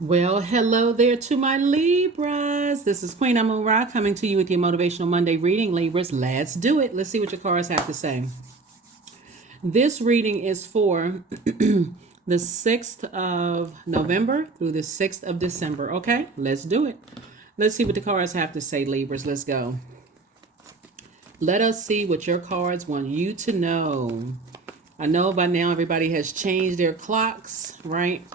Well, hello there to my Libras. This is Queen Amun Ra coming to you with your Motivational Monday reading. Libras, let's do it. Let's see what your cards have to say. This reading is for the 6th of November through the 6th of December. Okay, let's do it. Let's see what the cards have to say, Libras. Let's go. Let us see what your cards want you to know. I know by now everybody has changed their clocks, right?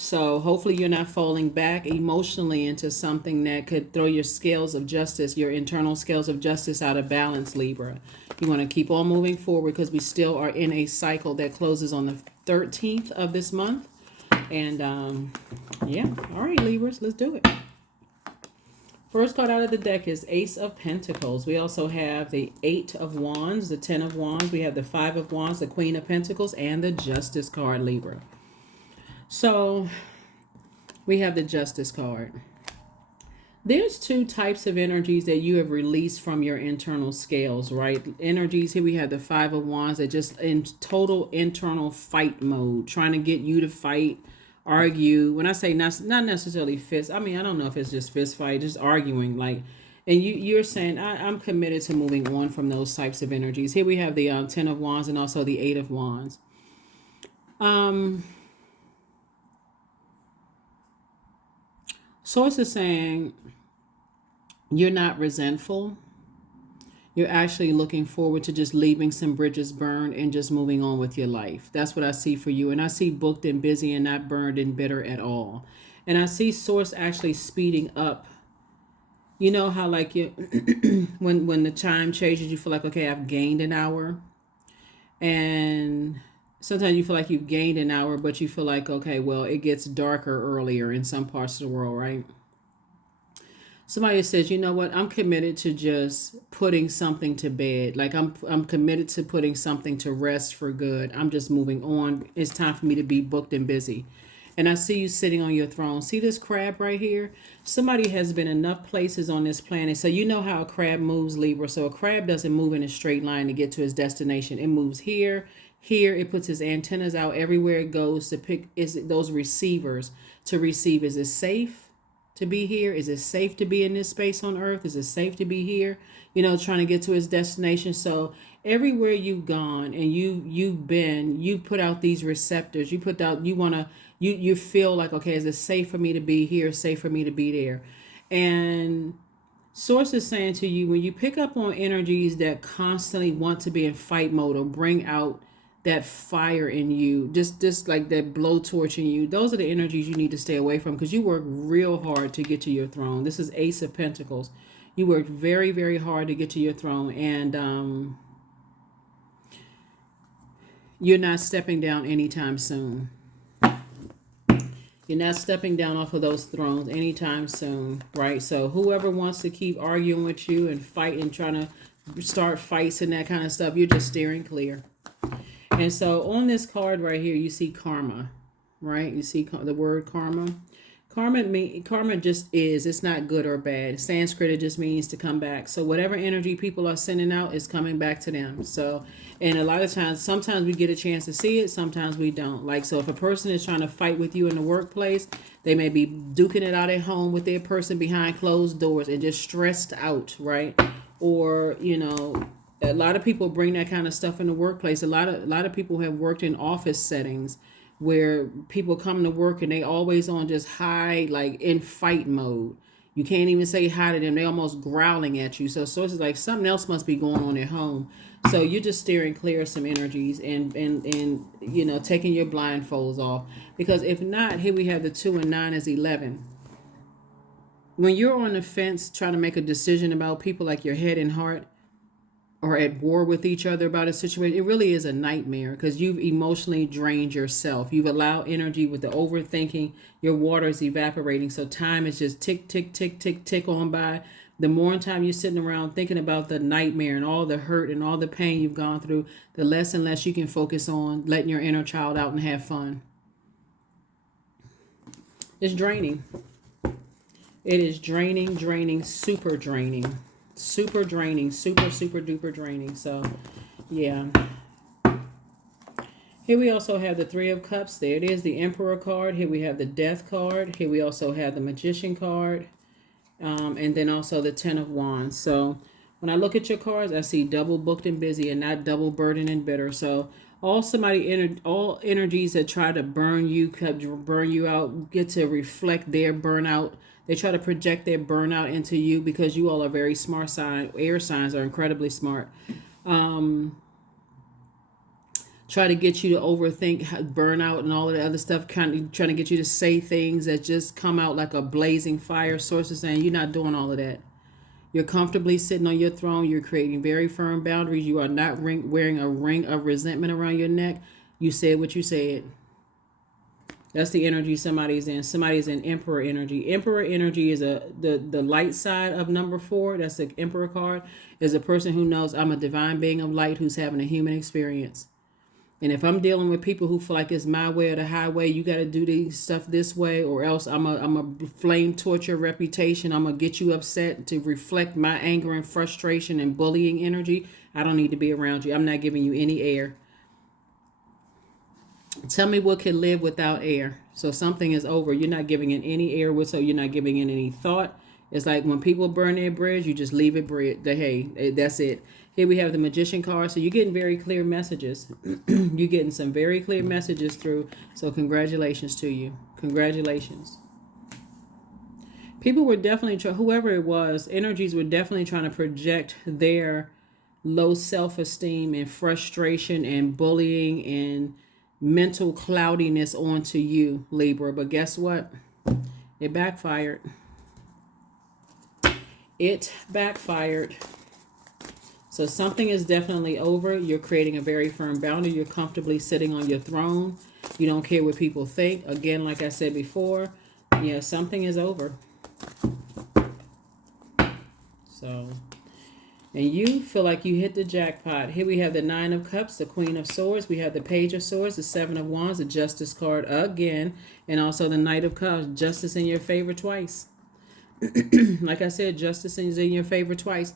So hopefully you're not falling back emotionally into something that could throw your scales of justice, your internal scales of justice out of balance, Libra. You want to keep on moving forward because we still are in a cycle that closes on the 13th of this month. And yeah, all right, Libras, let's do it. First card out of the deck is Ace of Pentacles. We also have the 8 of Wands, the 10 of Wands. We have the 5 of Wands, the Queen of Pentacles, and the Justice card, Libra. So we have the Justice card. There's two types of energies that you have released from your internal scales, right? Energies, here we have the 5 of Wands that just in total internal fight mode, trying to get you to fight, argue. When I say not necessarily fist, I mean, I don't know if it's just fist fight, just arguing, like, and you're saying, I'm committed to moving on from those types of energies. Here we have the 10 of Wands and also the 8 of Wands. Source is saying you're not resentful. You're actually looking forward to just leaving some bridges burned and just moving on with your life. That's what I see for you. And I see booked and busy and not burned and bitter at all. And I see Source actually speeding up. You know how like you when the time changes, you feel like, okay, I've gained an hour. And sometimes you feel like you've gained an hour, but you feel like, okay, well, it gets darker earlier in some parts of the world, right? Somebody says, you know what, I'm committed to just putting something to bed. Like I'm committed to putting something to rest for good. I'm just moving on. It's time for me to be booked and busy. And I see you sitting on your throne. See this crab right here? Somebody has been enough places on this planet. So you know how a crab moves, Libra. So a crab doesn't move in a straight line to get to his destination. It moves here, here. It puts his antennas out everywhere it goes to pick those receivers to receive. Is it safe to be here? Is it safe to be in this space on earth? Is it safe to be here? You know, trying to get to his destination. So everywhere you've gone and you've been, you put out these receptors. You put out, you feel like, okay, is it safe for me to be here? Safe for me to be there? And Source is saying to you, when you pick up on energies that constantly want to be in fight mode or bring out that fire in you, just like that blowtorch in you, those are the energies you need to stay away from because you work real hard to get to your throne. This is Ace of Pentacles. You worked very, very hard to get to your throne, and you're not stepping down anytime soon. You're not stepping down off of those thrones anytime soon, right? So whoever wants to keep arguing with you and fight and trying to start fights and that kind of stuff, you're just steering clear. And so on this card right here, you see karma, right? You see the word karma. Karma just is. It's not good or bad. Sanskrit, it just means to come back. So whatever energy people are sending out is coming back to them. So, and a lot of times, sometimes we get a chance to see it. Sometimes we don't. Like, so if a person is trying to fight with you in the workplace, they may be duking it out at home with their person behind closed doors and just stressed out, right? Or, you know, a lot of people bring that kind of stuff in the workplace. A lot of people have worked in office settings where people come to work and they always on just high, like in fight mode. You can't even say hi to them. They almost growling at you. So it's like something else must be going on at home. So you're just steering clear of some energies and you know, taking your blindfolds off. Because if not, here we have the 2 and 9 is 11. When you're on the fence trying to make a decision about people, like your head and heart, or at war with each other about a situation, it really is a nightmare because you've emotionally drained yourself. You've allowed energy with the overthinking. Your water is evaporating. So time is just tick, tick, tick, tick, tick on by. The more time you're sitting around thinking about the nightmare and all the hurt and all the pain you've gone through, the less and less you can focus on letting your inner child out and have fun. It's draining. It is draining, super draining. Super draining, super duper draining. So yeah, Here we also have the Three of Cups. There it is, the Emperor card. Here we have the Death card. Here we also have the Magician card. And then also the Ten of Wands. So when I look at your cards, I see double booked and busy and not double burdened and bitter. So all energies that try to burn you out, get to reflect their burnout. They try to project their burnout into you because you all are very smart sign. Air signs are incredibly smart. Try to get you to overthink burnout and all of the other stuff, kind of trying to get you to say things that just come out like a blazing fire. Sources saying you're not doing all of that. You're comfortably sitting on your throne. You're creating very firm boundaries. You are not wearing a ring of resentment around your neck. You said what you said. That's the energy somebody's in. Somebody's in Emperor energy. Emperor energy is the light side of number 4. That's the Emperor card. Is a person who knows I'm a divine being of light who's having a human experience. And if I'm dealing with people who feel like it's my way or the highway, you got to do these stuff this way, or else I'm a flame torch your reputation. I'm going to get you upset to reflect my anger and frustration and bullying energy. I don't need to be around you. I'm not giving you any air. Tell me what can live without air. So something is over. You're not giving in any air with, so you're not giving in any thought. It's like when people burn their bridge, you just leave it bridge. Hey, that's it. Here we have the Magician card. So you're getting very clear messages. You're getting some very clear messages through. So congratulations to you. Congratulations. People were definitely, whoever it was, energies were definitely trying to project their low self-esteem and frustration and bullying and mental cloudiness onto you, Libra. But guess what? It backfired. It backfired. So something is definitely over. You're creating a very firm boundary. You're comfortably sitting on your throne. You don't care what people think. Again, like I said before, yeah, something is over. So, and you feel like you hit the jackpot. Here we have the Nine of Cups, the Queen of Swords. We have the Page of Swords, the Seven of Wands, the Justice card again, and also the Knight of Cups. Justice in your favor twice. Like I said, justice is in your favor twice.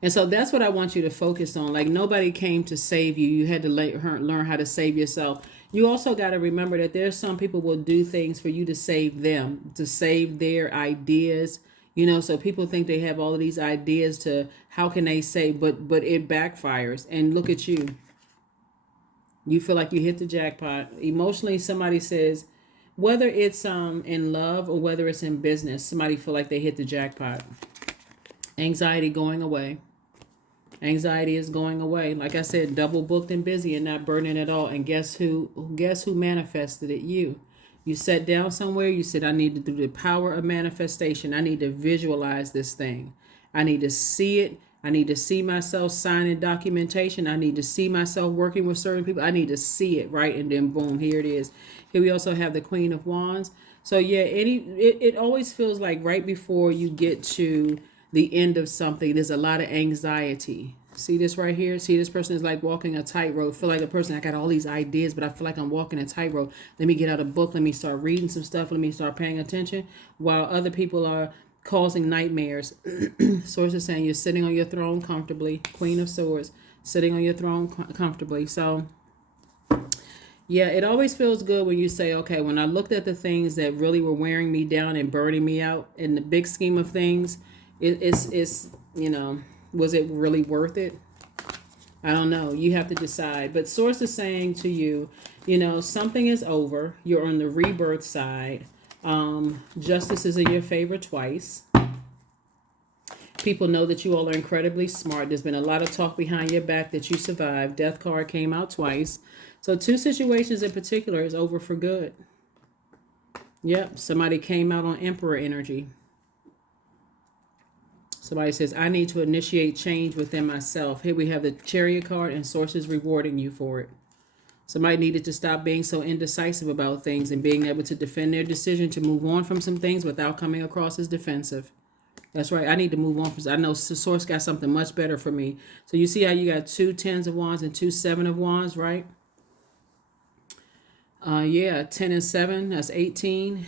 And so that's what I want you to focus on. Like, nobody came to save you. You had to learn how to save yourself. You also got to remember that there's some people will do things for you to save them, to save their ideas. You know, so people think they have all of these ideas to how can they save, but it backfires. And look at you. You feel like you hit the jackpot. Emotionally, somebody says, whether it's in love or whether it's in business, somebody feel like they hit the jackpot. Anxiety going away. Anxiety is going away. Like I said, double booked and busy and not burning at all. And guess who manifested it? You. You sat down somewhere. You said, I need to do the power of manifestation. I need to visualize this thing. I need to see it. I need to see myself signing documentation. I need to see myself working with certain people. I need to see it, right? And then boom, here it is. Here we also have the Queen of Wands. So yeah, it always feels like right before you get to the end of something, there's a lot of anxiety. See this right here? See, this person is like walking a tightrope. Feel like a person, I got all these ideas, but I feel like I'm walking a tightrope. Let me get out a book. Let me start reading some stuff. Let me start paying attention. While other people are causing nightmares. Source is saying you're sitting on your throne comfortably. Queen of Swords, sitting on your throne comfortably. So yeah, it always feels good when you say, okay, when I looked at the things that really were wearing me down and burning me out in the big scheme of things, it's you know, was it really worth it? I don't know. You have to decide. But Source is saying to you, you know, something is over. You're on the rebirth side. Justice is in your favor twice. People know that you all are incredibly smart. There's been a lot of talk behind your back that you survived. Death card came out twice. So 2 situations in particular is over for good. Yep, somebody came out on Emperor energy. Somebody says, I need to initiate change within myself. Here we have the Chariot card and Sources rewarding you for it. Somebody needed to stop being so indecisive about things and being able to defend their decision to move on from some things without coming across as defensive. That's right. I need to move on. I know Source got something much better for me. So you see how you got 2 Tens of Wands and 2 Seven of Wands, right? Yeah, 10 and 7, that's 18.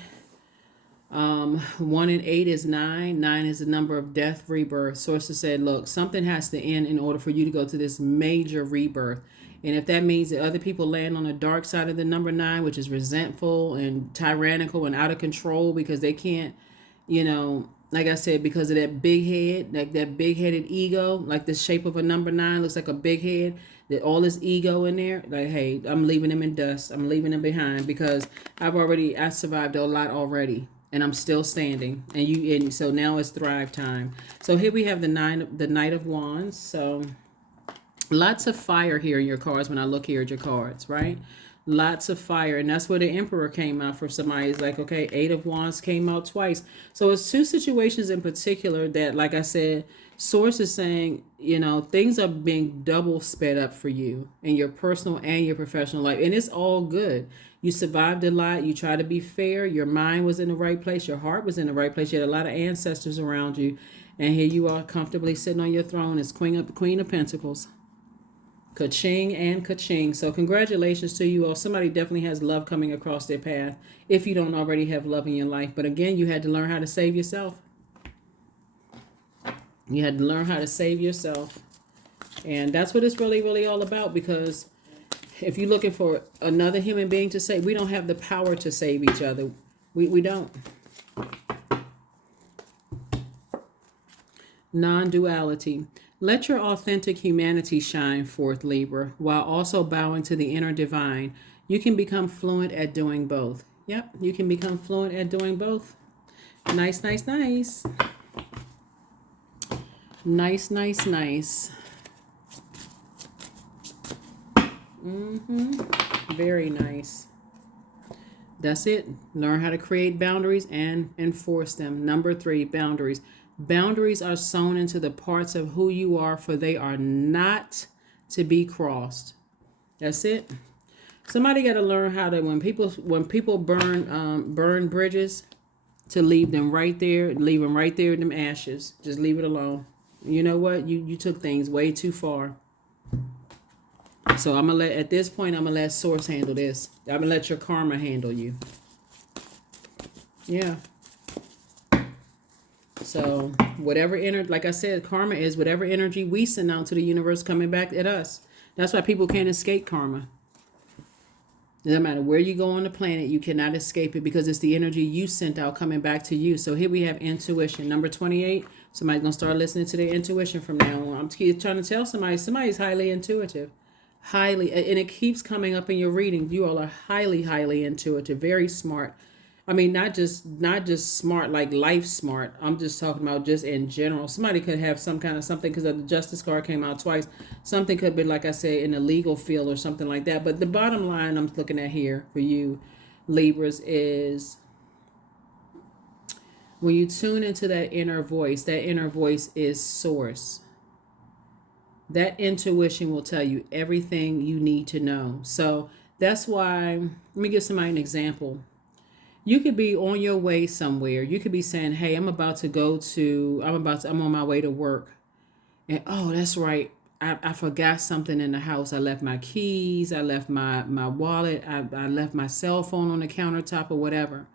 1 and 8 is 9. 9 is the number of death, rebirth. Sources said, look, something has to end in order for you to go to this major rebirth. And if that means that other people land on the dark side of the number 9, which is resentful and tyrannical and out of control because they can't, like I said, because of that big head, like that big headed ego, like the shape of a number 9 looks like a big head, that all this ego in there, like, hey, I'm leaving them in dust. I'm leaving them behind because I survived a lot already. And I'm still standing, and so now it's thrive time. So here we have the Knight of Wands. So lots of fire here in your cards when I look here at your cards, right? Lots of fire, and that's where the Emperor came out for somebody. It's like, okay, 8 of Wands came out twice. So it's 2 situations in particular that, like I said, Source is saying, things are being double sped up for you in your personal and your professional life, and it's all good. You survived a lot. You tried to be fair. Your mind was in the right place. Your heart was in the right place. You had a lot of ancestors around you. And here you are comfortably sitting on your throne as Queen of Pentacles. Ka-ching and ka-ching. So congratulations to you all. Somebody definitely has love coming across their path if you don't already have love in your life. But again, you had to learn how to save yourself. You had to learn how to save yourself. And that's what it's really, really all about, because if you're looking for another human being to save, we don't have the power to save each other. We don't. Non-duality. Let your authentic humanity shine forth, Libra, while also bowing to the inner divine. You can become fluent at doing both. Yep, you can become fluent at doing both. Nice, nice, nice. Nice, nice, nice. Very nice. That's it. Learn how to create boundaries and enforce them. Number 3, boundaries. Boundaries are sewn into the parts of who you are, for they are not to be crossed. That's it. Somebody got to learn how to, when people burn bridges, to leave them right there. Leave them right there in them ashes. Just leave it alone. You know what? You took things way too far. So at this point, I'm going to let Source handle this. I'm going to let your karma handle you. Yeah. So whatever like I said, karma is whatever energy we send out to the universe coming back at us. That's why people can't escape karma. It doesn't matter where you go on the planet, you cannot escape it, because it's the energy you sent out coming back to you. So here we have intuition. Number 28. Somebody's going to start listening to their intuition from now on. I'm trying to tell somebody's highly intuitive. Highly, and it keeps coming up in your reading. You all are highly, highly intuitive, very smart. I mean, not just smart, like life smart. I'm just talking about just in general. Somebody could have some kind of something, because the Justice card came out twice. Something could be, like I say, in the legal field or something like that. But the bottom line I'm looking at here for you, Libras, is when you tune into that inner voice is Source. That intuition will tell you everything you need to know. So that's why, let me give somebody an example. You could be on your way somewhere. You could be saying, hey, I'm on my way to work. And, oh, that's right. I forgot something in the house. I left my keys. I left my wallet. I left my cell phone on the countertop or whatever.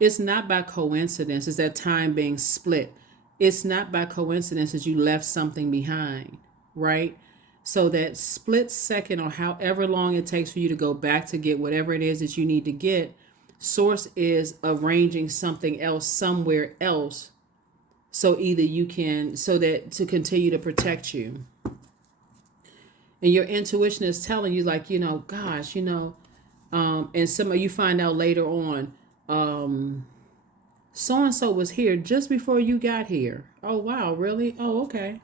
It's not by coincidence. It's that time being split. It's not by coincidence that you left something behind, right? So that split second, or however long it takes for you to go back to get whatever it is that you need to get, Source is arranging something else somewhere else. So so that to continue to protect you. And your intuition is telling you, like, gosh, and some of you find out later on, so-and-so was here just before you got here. Oh, wow, really? Oh, okay.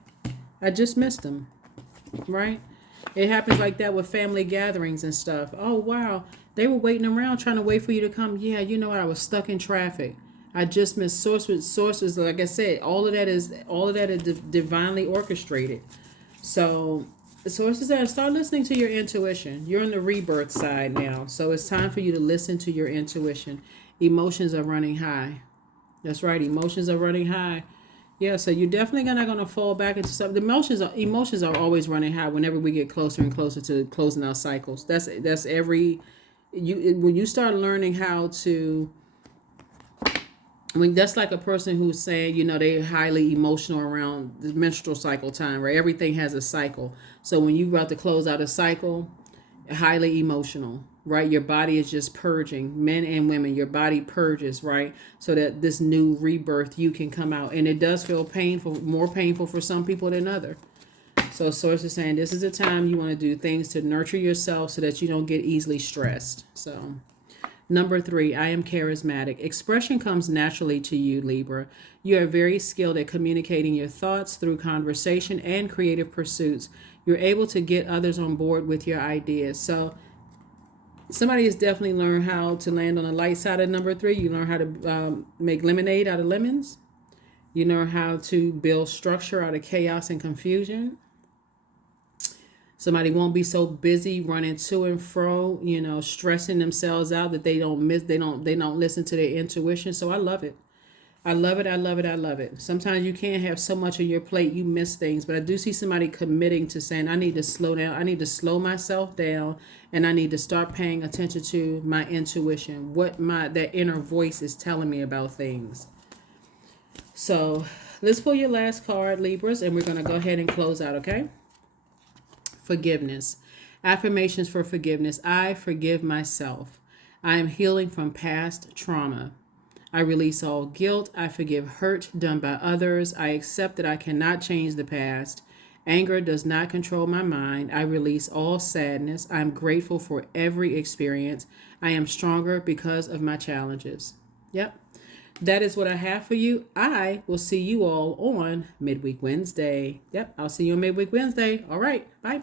I just missed them, right? It happens like that with family gatherings and stuff. Oh, wow. They were waiting around trying to wait for you to come. Yeah, you know what? I was stuck in traffic. I just missed. Source was, like I said, all of that is divinely orchestrated. So the sources are, start listening to your intuition. You're on the rebirth side now. So it's time for you to listen to your intuition. Emotions are running high. That's right. Emotions are running high. Yeah, so you're definitely not going to fall back into something. The emotions are always running high whenever we get closer and closer to closing our cycles. That's when you start learning how to I mean, that's like a person who's saying, they're highly emotional around the menstrual cycle time, right? Everything has a cycle. So when you're about to close out a cycle, highly emotional, right? Your body is just purging, men and women, your body purges, right? So that this new rebirth, you can come out. And it does feel painful, more painful for some people than others. So source is saying this is a time you want to do things to nurture yourself so that you don't get easily stressed. So number 3, I am charismatic. Expression comes naturally to you, Libra. You are very skilled at communicating your thoughts through conversation and creative pursuits. You're able to get others on board with your ideas. So somebody has definitely learned how to land on the light side of number 3. You learn how to make lemonade out of lemons. You learn how to build structure out of chaos and confusion. Somebody won't be so busy running to and fro, stressing themselves out that they don't listen to their intuition. So I love it. I love it. I love it. I love it. Sometimes you can't have so much on your plate, you miss things. But I do see somebody committing to saying, I need to slow down. I need to slow myself down, and I need to start paying attention to my intuition, what that inner voice is telling me about things. So let's pull your last card, Libras, and we're going to go ahead and close out, okay? Forgiveness. Affirmations for forgiveness. I forgive myself. I am healing from past trauma. I release all guilt. I forgive hurt done by others. I accept that I cannot change the past. Anger does not control my mind. I release all sadness. I am grateful for every experience. I am stronger because of my challenges. Yep. That is what I have for you. I will see you all on Midweek Wednesday. Yep. I'll see you on Midweek Wednesday. All right. Bye.